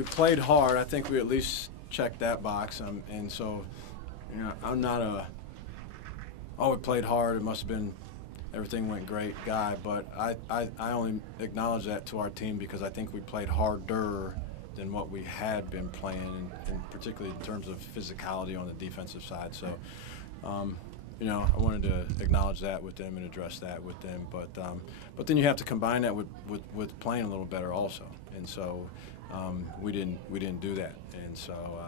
we played hard. I think we at least checked that box. And so, I'm not we played hard. It must have been everything went great guy. But I only acknowledge that to our team because I think we played harder than what we had been playing, and particularly in terms of physicality on the defensive side. So, I wanted to acknowledge that with them and address that with them. But then you have to combine that with playing a little better also. And so we didn't do that. And so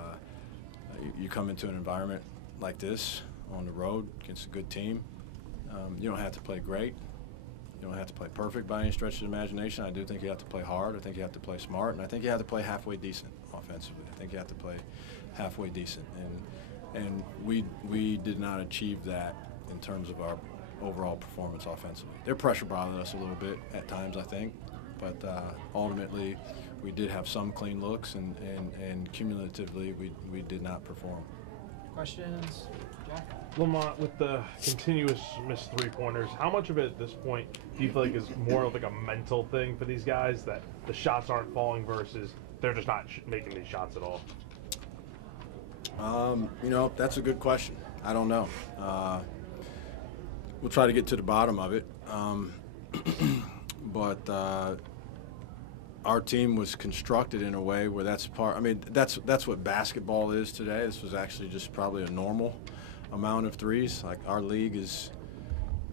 you come into an environment like this on the road against a good team. You don't have to play great. You don't have to play perfect by any stretch of the imagination. I do think you have to play hard. I think you have to play smart. And I think you have to play halfway decent offensively. I think you have to play halfway decent. And we did not achieve that in terms of our overall performance offensively. Their pressure bothered us a little bit at times, I think. But ultimately, we did have some clean looks, and cumulatively, we did not perform. Questions? Jack? Lamont, with the continuous missed three-pointers, how much of it at this point do you feel like is more of like a mental thing for these guys, that the shots aren't falling versus they're just not making these shots at all? That's a good question. I don't know. We'll try to get to the bottom of it. But our team was constructed in a way where that's what basketball is today. This was actually just probably a normal amount of threes. Like, our league is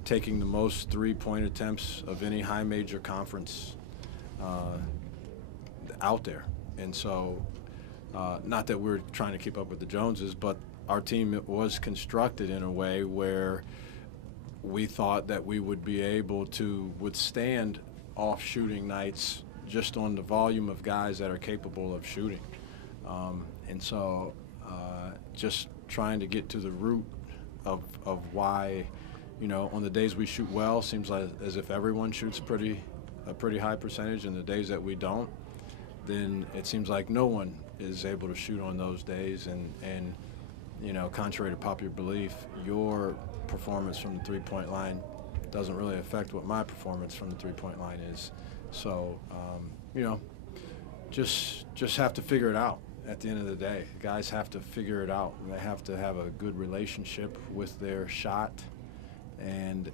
taking the most three-point attempts of any high major conference out there. And so, not that we're trying to keep up with the Joneses, but our team was constructed in a way where we thought that we would be able to withstand off shooting nights just on the volume of guys that are capable of shooting. And so just trying to get to the root of why, on the days we shoot well, seems like as if everyone shoots a pretty high percentage, and the days that we don't, then it seems like no one is able to shoot on those days. And contrary to popular belief, your performance from the three-point line doesn't really affect what my performance from the three-point line is. So, just have to figure it out at the end of the day. Guys have to figure it out, and they have to have a good relationship with their shot and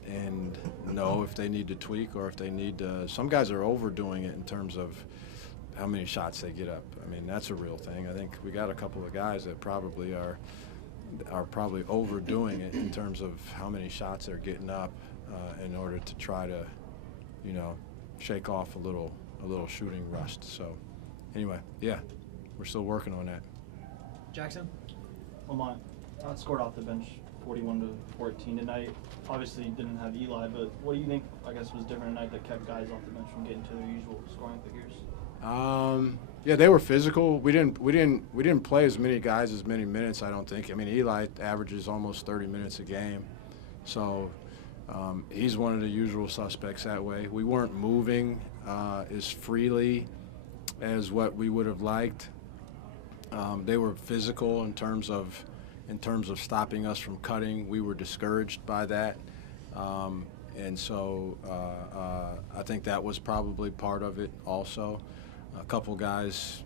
know if they need to tweak or if they need to. Some guys are overdoing it in terms of how many shots they get up. I mean, that's a real thing. I think we got a couple of guys that probably are probably overdoing it in terms of how many shots they're getting up in order to try to, shake off a little shooting rust. So, anyway, yeah, we're still working on that. Jackson? Lamont scored off the bench 41-14 tonight. Obviously didn't have Eli, but what do you think, I guess, was different tonight that kept guys off the bench from getting to their usual scoring figures? Yeah, they were physical. We didn't play as many guys as many minutes, I don't think. I mean, Eli averages almost 30 minutes a game. So he's one of the usual suspects that way. We weren't moving as freely as what we would have liked. They were physical in terms of stopping us from cutting. We were discouraged by that. And so I think that was probably part of it also. A couple guys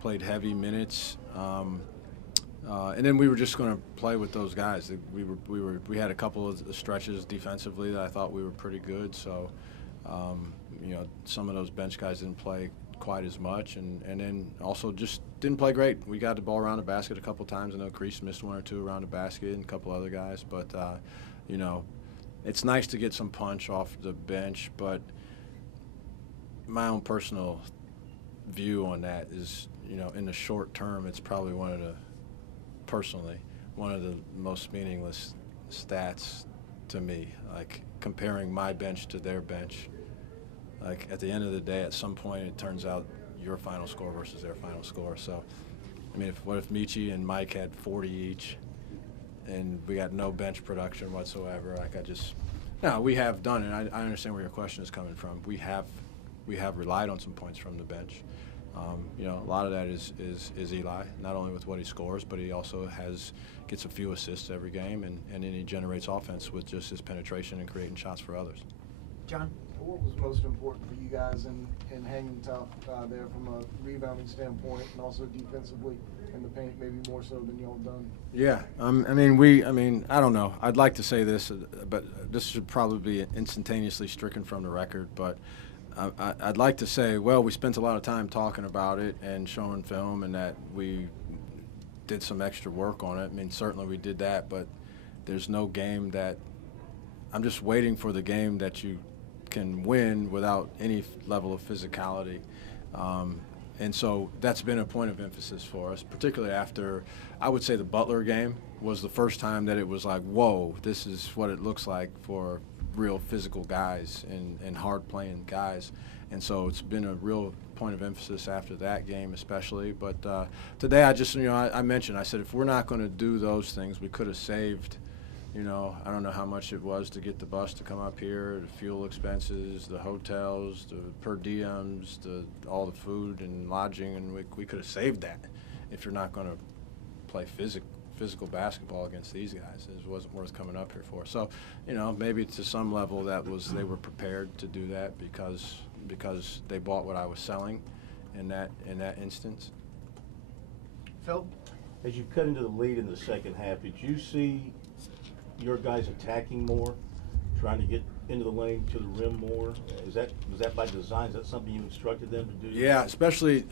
played heavy minutes. And then we were just going to play with those guys. We had a couple of stretches defensively that I thought we were pretty good. So, some of those bench guys didn't play quite as much, and then also just didn't play great. We got the ball around the basket a couple times. I know Crease missed one or two around the basket, and a couple other guys. But it's nice to get some punch off the bench. But my own personal view on that is, in the short term, it's probably one of the most meaningless stats to me, like comparing my bench to their bench. Like, at the end of the day, at some point it turns out your final score versus their final score. So, I mean, what if Michi and Mike had 40 each and we got no bench production whatsoever? We have done it. I understand where your question is coming from. We have relied on some points from the bench. A lot of that is Eli, not only with what he scores, but he also gets a few assists every game, and then he generates offense with just his penetration and creating shots for others. John? what was most important for you guys in hanging tough there from a rebounding standpoint and also defensively in the paint, maybe more so than y'all done? Yeah, I mean, I don't know. I'd like to say this, but this should probably be instantaneously stricken from the record. But I'd like to say, well, we spent a lot of time talking about it and showing film, and that we did some extra work on it. I mean, certainly we did that, but there's no game that I'm just waiting for the game that you can win without any level of physicality. And so that's been a point of emphasis for us, particularly after, I would say, the Butler game was the first time that it was like, whoa, this is what it looks like for real physical guys and hard-playing guys. And so it's been a real point of emphasis after that game especially. But today I just, I mentioned, I said if we're not going to do those things, we could have saved, I don't know how much it was to get the bus to come up here, the fuel expenses, the hotels, the per diems, all the food and lodging, and we could have saved that if you're not going to play physical basketball against these guys. It wasn't worth coming up here for. So, maybe to some level they were prepared to do that because they bought what I was selling in that instance. Phil? As you cut into the lead in the second half, did you see your guys attacking more, trying to get into the lane to the rim more? Was that by design? Is that something you instructed them to do? Yeah, especially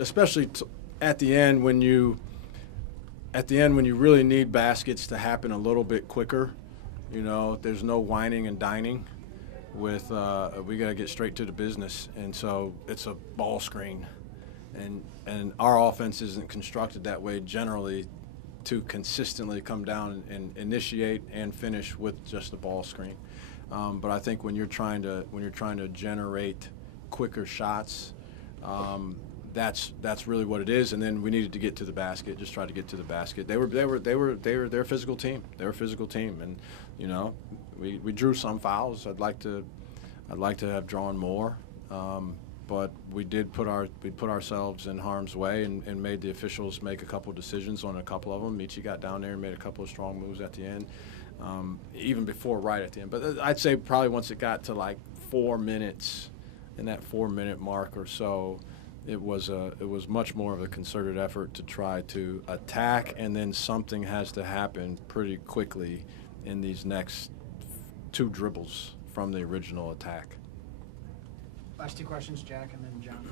at the end when you really need baskets to happen a little bit quicker. There's no whining and dining. We got to get straight to the business, and so it's a ball screen, and our offense isn't constructed that way generally, to consistently come down and initiate and finish with just a ball screen. But I think when you're trying to generate quicker shots, that's really what it is. And then we needed to get to the basket. Just try to get to the basket. They're a physical team. They're a physical team, and we drew some fouls. I'd like to have drawn more. But we did put ourselves in harm's way and made the officials make a couple decisions on a couple of them. Michi got down there and made a couple of strong moves at the end, even before right at the end. But I'd say probably once it got to like 4 minutes, in that 4-minute mark or so, it was much more of a concerted effort to try to attack, and then something has to happen pretty quickly in these next 2 dribbles from the original attack. Last 2 questions, Jack, and then John.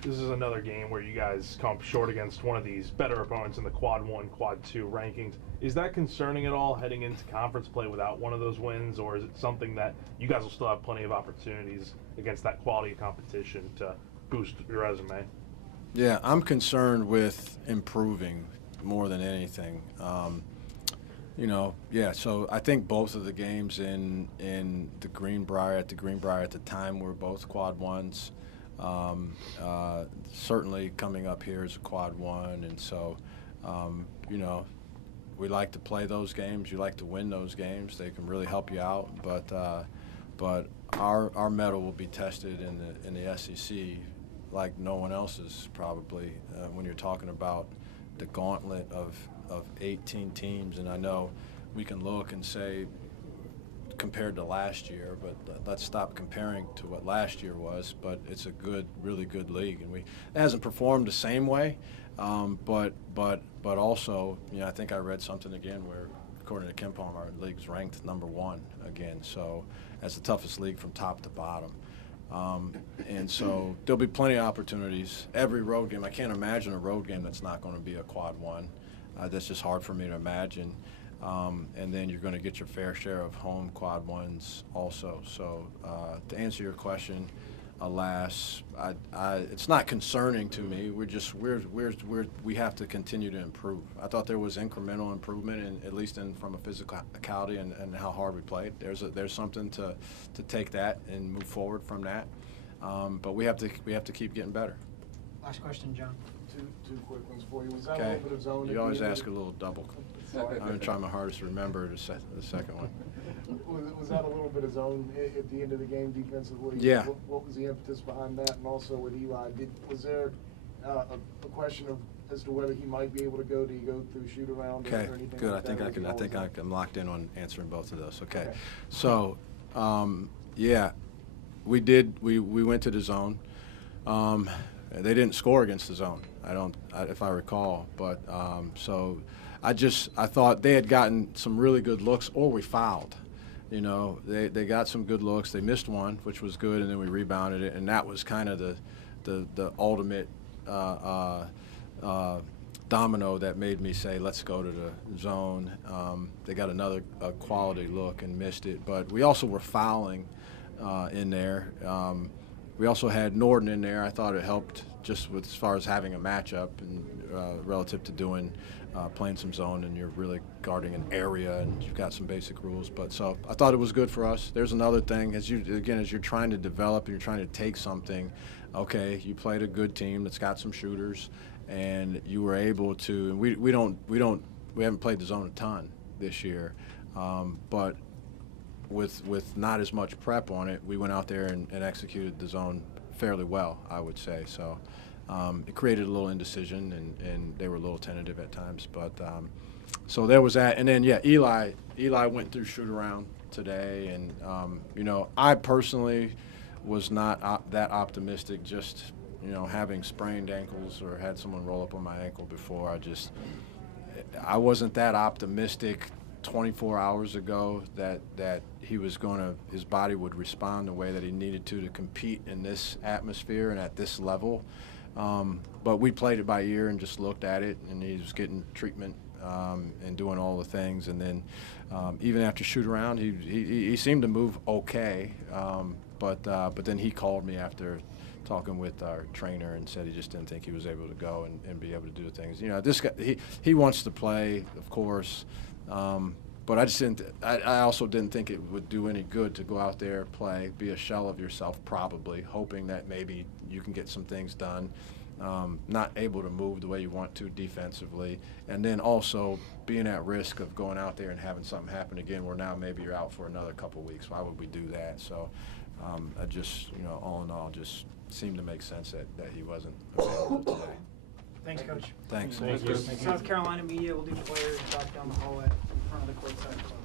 This is another game where you guys come up short against one of these better opponents in the quad 1, quad 2 rankings. Is that concerning at all heading into conference play without one of those wins, or is it something that you guys will still have plenty of opportunities against that quality of competition to boost your resume? Yeah, I'm concerned with improving more than anything. So I think both of the games in the Greenbrier at the time were both quad 1s. Certainly coming up here is a quad 1, and so we like to play those games. You like to win those games. They can really help you out, but our mettle will be tested in the SEC like no one else's probably when you're talking about the gauntlet of 18 teams. And I know we can look and say compared to last year, but let's stop comparing to what last year was. But it's a really good league, and it hasn't performed the same way. But also, I think I read something again where, according to KenPom, our league's ranked #1 again. So that's the toughest league from top to bottom. And so there'll be plenty of opportunities. Every road game, I can't imagine a road game that's not going to be a quad 1. That's just hard for me to imagine. And then you're going to get your fair share of home quad 1s also. So to answer your question, alas, it's not concerning to me. We have to continue to improve. I thought there was incremental improvement, at least from a physicality and how hard we played. There's something to take that and move forward from that. But we have to keep getting better. Last question, John. Two quick ones for you. Was that a Okay. little bit of zone? You always ask a little double. Sorry. I'm trying my hardest to remember the second one. Was that a little bit of zone at the end of the game defensively? Yeah. What was the impetus behind that? And also with Eli, was there a question as to whether he might be able to go? Do you go through shoot around Okay, or anything? good. Like that, I think I'm locked in on answering both of those. Okay. Okay. So, we went to the zone. They didn't score against the zone. If I recall, but so I thought they had gotten some really good looks, or we fouled. You know, they got some good looks. They missed one, which was good, and then we rebounded it, and that was kind of the ultimate domino that made me say, let's go to the zone. They got another quality look and missed it, but we also were fouling in there. We also had Norden in there. I thought it helped just with as far as having a matchup and relative to playing some zone, and you're really guarding an area and you've got some basic rules. But so I thought it was good for us. There's another thing as you're trying to develop and you're trying to take something. Okay, you played a good team that's got some shooters, and you were able to. And we haven't played the zone a ton this year, but with not as much prep on it, we went out there and executed the zone fairly well, I would say. So it created a little indecision, and they were a little tentative at times. But so there was that. And then, yeah, Eli went through shoot-around today. And, you know, I personally was not that optimistic, just, you know, having sprained ankles or had someone roll up on my ankle before. I wasn't that optimistic 24 hours ago that his body would respond the way that he needed to compete in this atmosphere and at this level. But we played it by ear and just looked at it, and he was getting treatment and doing all the things. And then even after shoot around, he seemed to move okay. But then he called me after talking with our trainer and said he just didn't think he was able to go and be able to do things. You know, this guy, he wants to play, of course. But I also didn't think it would do any good to go out there, play, be a shell of yourself, probably, hoping that maybe you can get some things done, not able to move the way you want to defensively, and then also being at risk of going out there and having something happen again where now maybe you're out for another couple of weeks. Why would we do that? So I just, you know, all in all, just seemed to make sense that he wasn't available today. Thanks, Coach. Thanks. Thank you. South Carolina media will do players talk down the hallway in front of the courtside club.